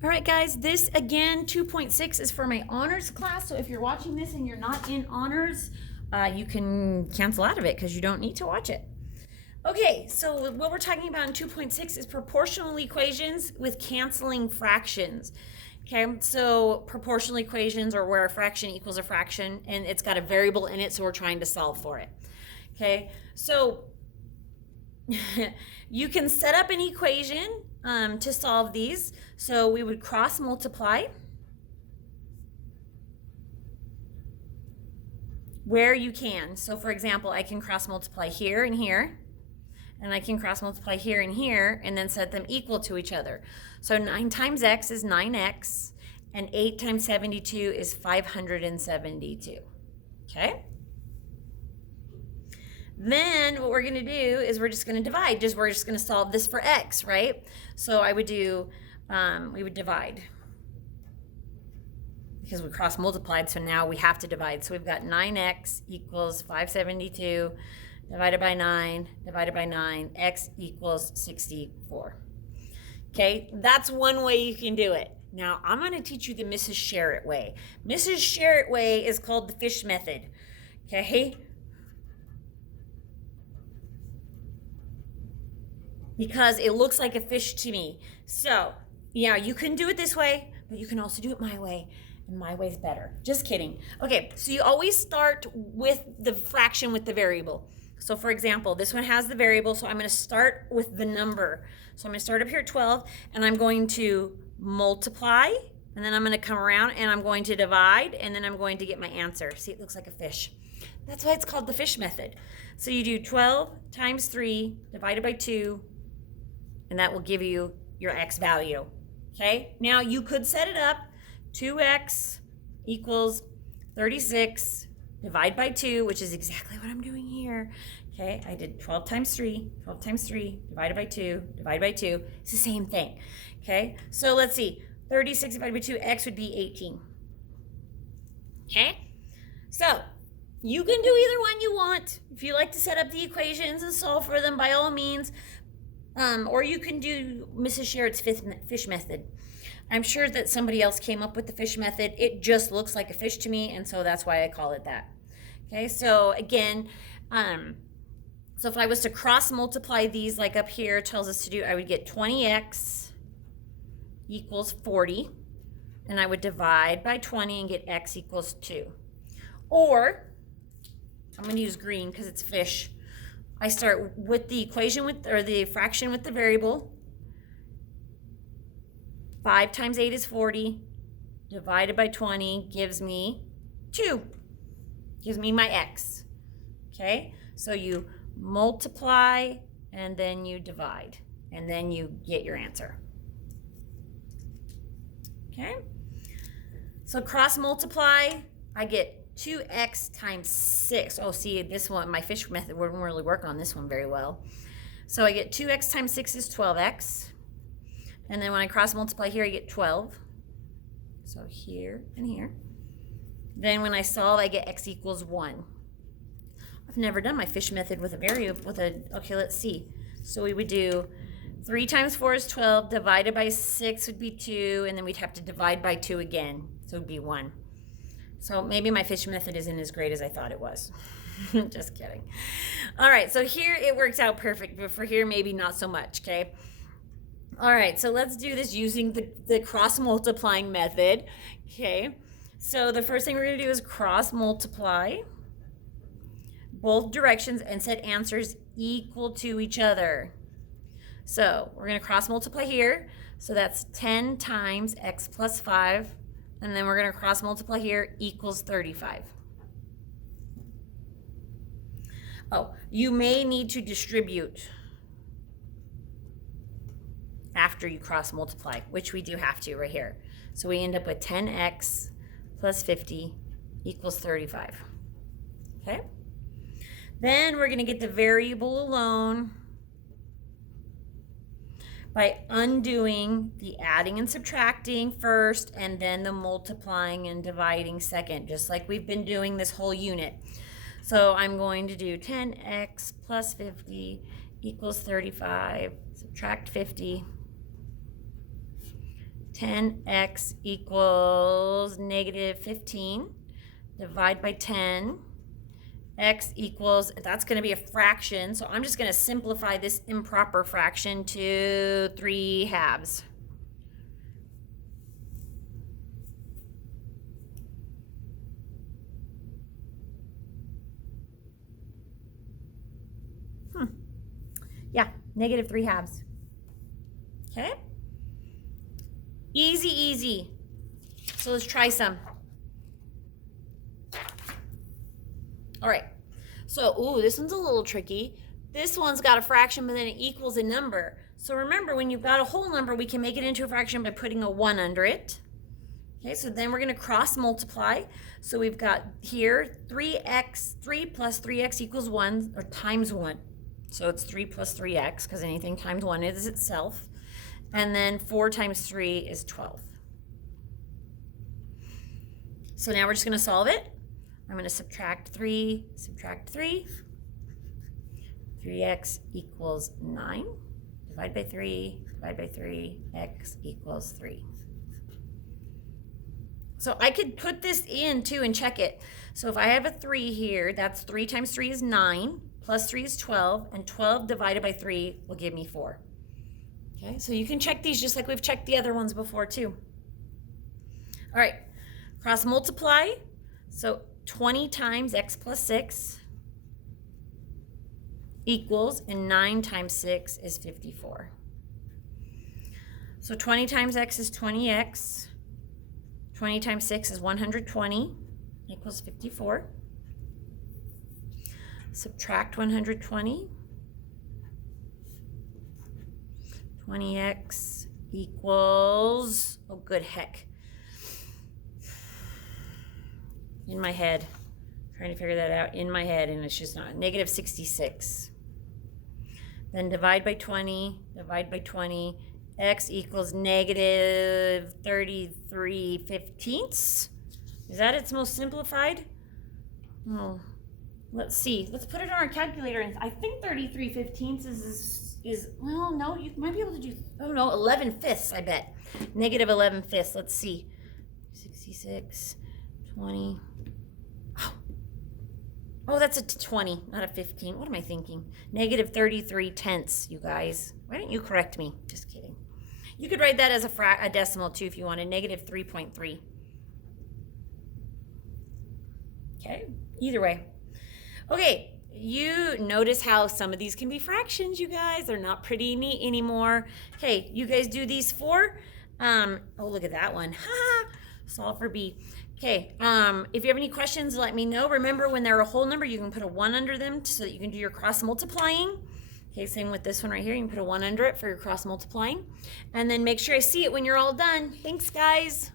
All right, guys, this again, 2.6 is for my honors class. So if you're watching this and you're not in honors, you can cancel out of it because you don't need to watch it. Okay, so what we're talking about in 2.6 is proportional equations with canceling fractions. Okay, so proportional equations are where a fraction equals a fraction and it's got a variable in it, so we're trying to solve for it. Okay, so you can set up an equation to solve these. So we would cross multiply where you can. So for example, I can cross multiply here and here, and I can cross multiply here and here, and then set them equal to each other. So 9 times x is 9x, and 8 times 72 is 572. Okay? Then what we're going to do is we're just going to divide. We're just going to solve this for x, right? So I would do, we would divide. Because we cross multiplied, so now we have to divide. So we've got 9x equals 572 divided by 9, x equals 64. Okay, that's one way you can do it. Now, I'm going to teach you the Mrs. Sherritt way. Mrs. Sherritt way is called the fish method. Okay? Because it looks like a fish to me. So, yeah, you can do it this way, but you can also do it my way. And my way's better. Just kidding. Okay, so you always start with the fraction with the variable. So for example, this one has the variable, so I'm going to start with the number. So I'm going to start up here at 12, and I'm going to multiply, and then I'm going to come around, and I'm going to divide, and then I'm going to get my answer. See, it looks like a fish. That's why it's called the fish method. So you do 12 times 3 divided by 2, and that will give you your x value. Okay? Now you could set it up. 2x equals 36, divide by 2, which is exactly what I'm doing here. Okay, I did 12 times 3, divided by 2, divided by 2. It's the same thing. Okay, so let's see. 36 divided by 2, x would be 18. Okay, so you can do either one you want. If you like to set up the equations and solve for them, by all means. Or you can do Mrs. Sherritt's fish method. I'm sure that somebody else came up with the fish method. It just looks like a fish to me, and so that's why I call it that. Okay, so again, so if I was to cross multiply these like up here tells us to do, I would get 20x equals 40, and I would divide by 20 and get x equals 2. Or, I'm going to use green because it's fish. I start with the equation or the fraction with the variable. 5 times 8 is 40, divided by 20 gives me 2, gives me my x. Okay, so you multiply and then you divide, and then you get your answer. Okay, so cross multiply, I get 2x times 6. Oh, see, this one, my fish method wouldn't really work on this one very well. So I get 2x times 6 is 12x. And then when I cross multiply here, I get 12. So here and here. Then when I solve, I get x equals 1. I've never done my fish method with a variable, okay, let's see. So we would do 3 times 4 is 12, divided by 6 would be 2, and then we'd have to divide by 2 again, so it would be 1. So maybe my fish method isn't as great as I thought it was. Just kidding. All right, so here it works out perfect, but for here, maybe not so much, okay? All right, so let's do this using the cross multiplying method. Okay, so the first thing we're going to do is cross multiply both directions and set answers equal to each other. So we're going to cross multiply here. So that's 10 times x plus 5. And then we're going to cross multiply here equals 35. Oh, you may need to distribute after you cross multiply, which we do have to right here. So we end up with 10x plus 50 equals 35. Okay? Then we're going to get the variable alone by undoing the adding and subtracting first, and then the multiplying and dividing second, just like we've been doing this whole unit. So I'm going to do 10x plus 50 equals 35, subtract 50. 10x equals negative 15. Divide by 10. X equals, that's going to be a fraction. So I'm just going to simplify this improper fraction to 3 halves. Yeah, negative 3 halves. Okay. Easy, easy. So let's try some. All right. So, ooh, this one's a little tricky. This one's got a fraction, but then it equals a number. So remember, when you've got a whole number, we can make it into a fraction by putting a 1 under it. Okay, so then we're going to cross multiply. So we've got here 3 plus 3x equals 1, or times 1. So it's 3 plus 3x, because anything times 1 is itself. And then 4 times 3 is 12. So now we're just going to solve it. I'm going to subtract 3. 3x equals 9. Divide by 3, x equals 3. So I could put this in too and check it. So if I have a 3 here, that's 3 times 3 is 9, plus 3 is 12, and 12 divided by 3 will give me 4. Okay, so you can check these just like we've checked the other ones before too. All right, cross multiply. So 20 times x plus 6 equals, and 9 times 6 is 54. So 20 times x is 20x. 20 times 6 is 120, equals 54. Subtract 120. 20x equals, oh good heck. In my head, trying to figure that out in my head, and it's just not, negative 66. Then divide by 20, x equals negative 33/15. Is that its most simplified? Oh, let's see. Let's put it on our calculator. And I think 33/15 is well, no, you might be able to do, oh no, 11/5, I bet. Negative 11/5. Let's see. 66, 20. Oh, that's a 20, not a 15. What am I thinking? Negative 33/10, you guys. Why don't you correct me? Just kidding. You could write that as a decimal too if you wanted, negative 3.3. Okay, either way. Okay, you notice how some of these can be fractions, you guys. They're not pretty neat anymore. Okay, you guys do these 4. Oh, look at that one. Solve for B. Okay, if you have any questions, let me know. Remember, when they're a whole number, you can put a 1 under them so that you can do your cross multiplying. Okay, same with this one right here. You can put a 1 under it for your cross multiplying. And then make sure I see it when you're all done. Thanks, guys.